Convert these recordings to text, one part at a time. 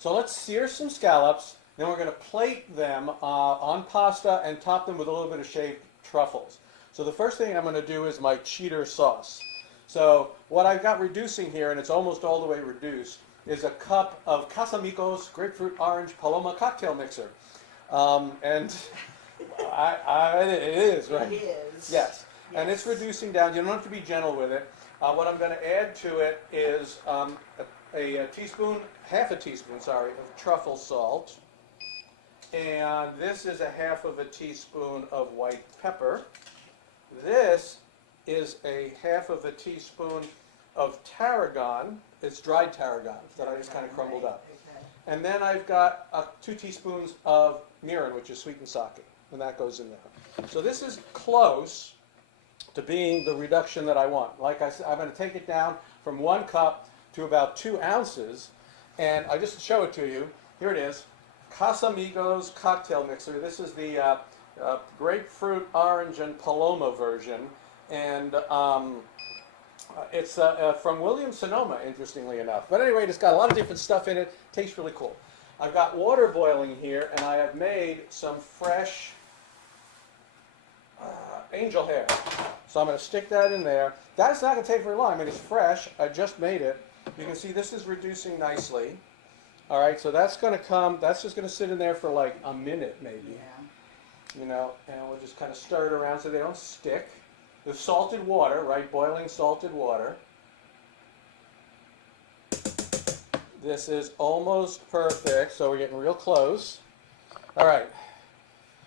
So let's sear some scallops. Then we're going to plate them on pasta and top them with a little bit of shaved truffles. So the first thing I'm going to do is my cheddar sauce. So what I've got reducing here, and it's almost all the way reduced, is a cup of Casamigos Grapefruit Orange Paloma cocktail mixer. And it is, right? It is. Yes. And it's reducing down. You don't have to be gentle with it. What I'm going to add to it is a teaspoon, half a teaspoon, of truffle salt. And this is a half of a teaspoon of white pepper. This is a half of a teaspoon of tarragon. It's dried tarragon that I just kind of crumbled up. Okay. And then I've got 2 teaspoons of mirin, which is sweetened sake, and that goes in there. So this is close to being the reduction that I want. Like I said, I'm going to take it down from 1 cup to about 2 ounces, and I just show it to you. Here it is, Casamigos cocktail mixer. This is the grapefruit, orange, and Paloma version, and it's from Williams Sonoma, interestingly enough. But anyway, it's got a lot of different stuff in it. Tastes really cool. I've got water boiling here, and I have made some fresh angel hair. So I'm going to stick that in there. That's not going to take very long. I mean, it's fresh. I just made it. You can see this is reducing nicely. All right, so that's going to come. That's just going to sit in there for like a minute, maybe. Yeah. You know, and we'll just kind of stir it around so they don't stick. With salted water, right? Boiling salted water. This is almost perfect, so we're getting real close. All right.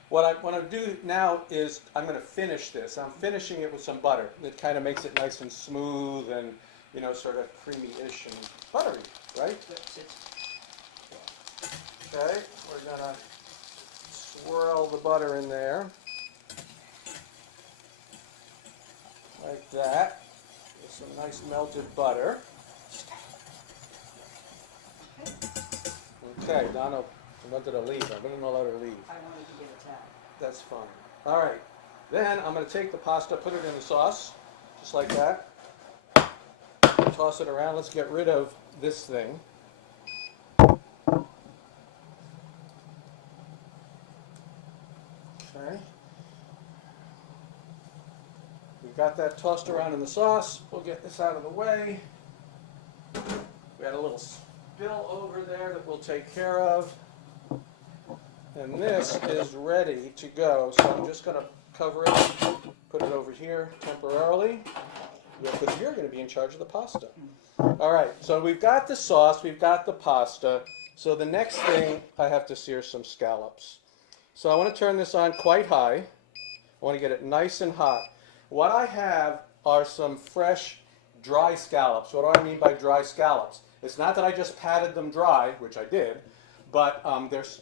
What I want to do now is I'm going to finish this. I'm finishing it with some butter. It kind of makes it nice and smooth and, you know, sort of creamy-ish and buttery, right? Okay, we're going to swirl the butter in there. Like that. With some nice melted butter. Okay, Donna wanted to leave. I'm going to let her leave. I wanted to get a towel. That's fine. All right. Then I'm going to take the pasta, put it in the sauce, just like that. Toss it around. Let's get rid of this thing. Okay. We've got that tossed around in the sauce. We'll get this out of the way. We had a little spill over there that we'll take care of. And this is ready to go. So I'm just going to cover it, put it over here temporarily, because you're going to be in charge of the pasta. All right, so we've got the sauce, we've got the pasta. So the next thing, I have to sear some scallops. So I want to turn this on quite high. I want to get it nice and hot. What I have are some fresh dry scallops. What do I mean by dry scallops? It's not that I just patted them dry, which I did, but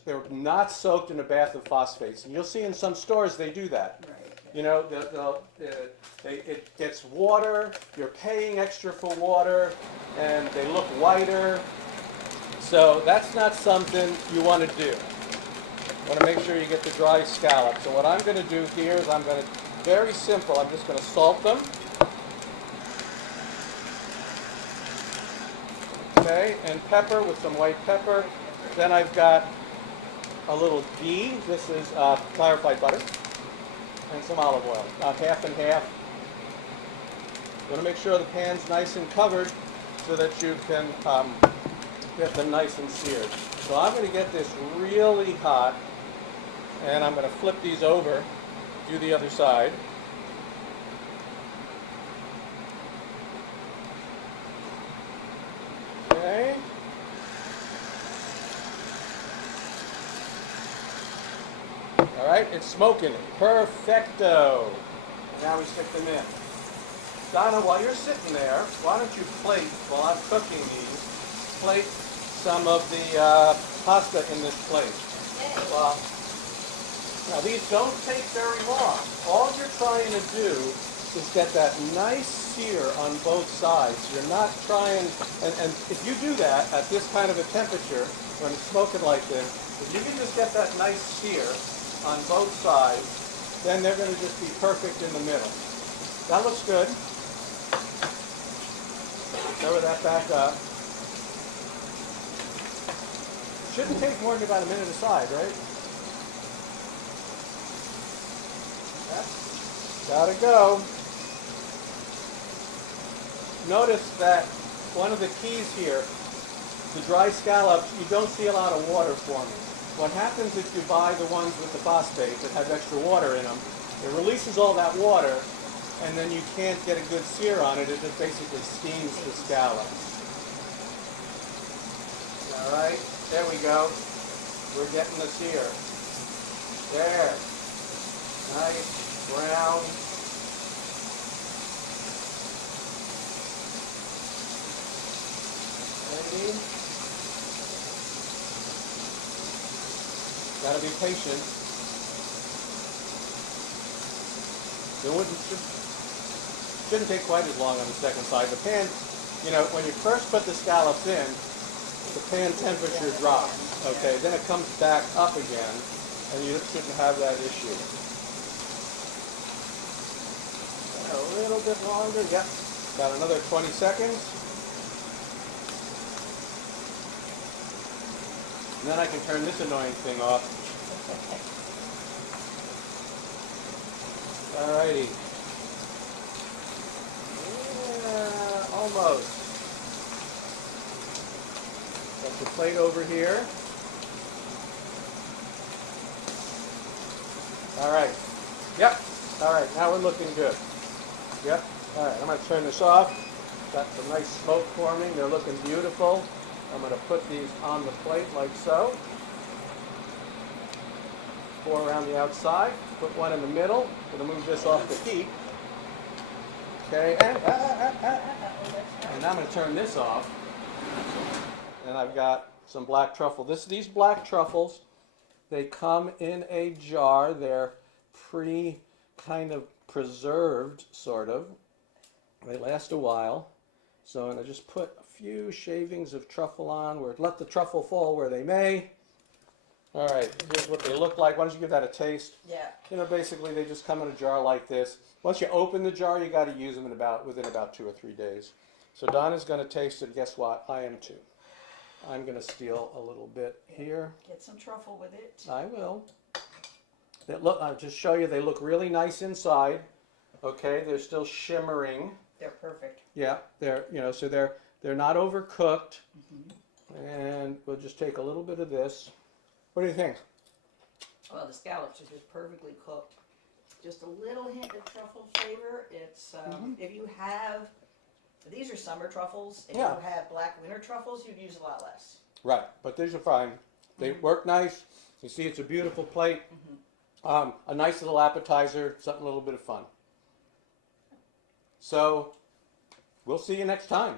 they're not soaked in a bath of phosphates. And you'll see in some stores they do that. Right. You know, it gets water, you're paying extra for water, and they look whiter. So that's not something you want to do. You want to make sure you get the dry scallops. So what I'm going to do here is very simple, I'm just going to salt them. Okay, and pepper with some white pepper. Then I've got a little ghee. This is clarified butter. And some olive oil, half and half. You want to make sure the pan's nice and covered so that you can get them nice and seared. So I'm going to get this really hot, and I'm going to flip these over, do the other side. Okay. All right, it's smoking. Perfecto. Now we stick them in. Donna, while you're sitting there, why don't you plate, while I'm cooking these, plate some of the pasta in this plate. Well, now these don't take very long. All you're trying to do is get that nice sear on both sides. You're not trying, and if you do that at this kind of a temperature, when it's smoking like this, if you can just get that nice sear on both sides, then they're going to just be perfect in the middle. That looks good. Cover that back up. Shouldn't take more than about a minute aside, right? Gotta go. Notice that one of the keys here, the dry scallops, you don't see a lot of water forming. What happens if you buy the ones with the phosphate that have extra water in them, it releases all that water, and then you can't get a good sear on it. It just basically steams the scallops. All right, there we go. We're getting the sear. There. Nice, brown. Ready? Gotta be patient. Shouldn't take quite as long on the second side. The pan, you know, when you first put the scallops in, the pan temperature drops. Okay, then it comes back up again, and you shouldn't have that issue. A little bit longer. Yep. Got another 20 seconds. And then I can turn this annoying thing off. Alrighty. Yeah, almost. Got the plate over here. Alright. Yep. Alright, now we're looking good. Yep. Alright, I'm going to turn this off. Got some nice smoke forming. They're looking beautiful. I'm going to put these on the plate like so. 4 around the outside. Put one in the middle. I'm going to move this off the heat. Okay, and I'm going to turn this off. And I've got some black truffle. These black truffles, they come in a jar. They're kind of preserved, sort of. They last a while. So I'm going to just put a few shavings of truffle on, let the truffle fall where they may. All right, here's what they look like. Why don't you give that a taste? Yeah. You know, basically they just come in a jar like this. Once you open the jar, you got to use them within about 2 or 3 dadays. So Donna's going to taste it. Guess what? I am too. I'm going to steal a little bit here. Get some truffle with it. I will. I'll just show you. They look really nice inside. Okay, they're still shimmering. They're perfect. Yeah, so they're not overcooked. And we'll just take a little bit of this. What do you think? Well, the scallops are just perfectly cooked. Just a little hint of truffle flavor. It's if you have, these are summer truffles. If you have black winter truffles, you'd use a lot less. Right, but these are fine. They work nice. You see, it's a beautiful plate. A nice little appetizer, something a little bit of fun. So, we'll see you next time.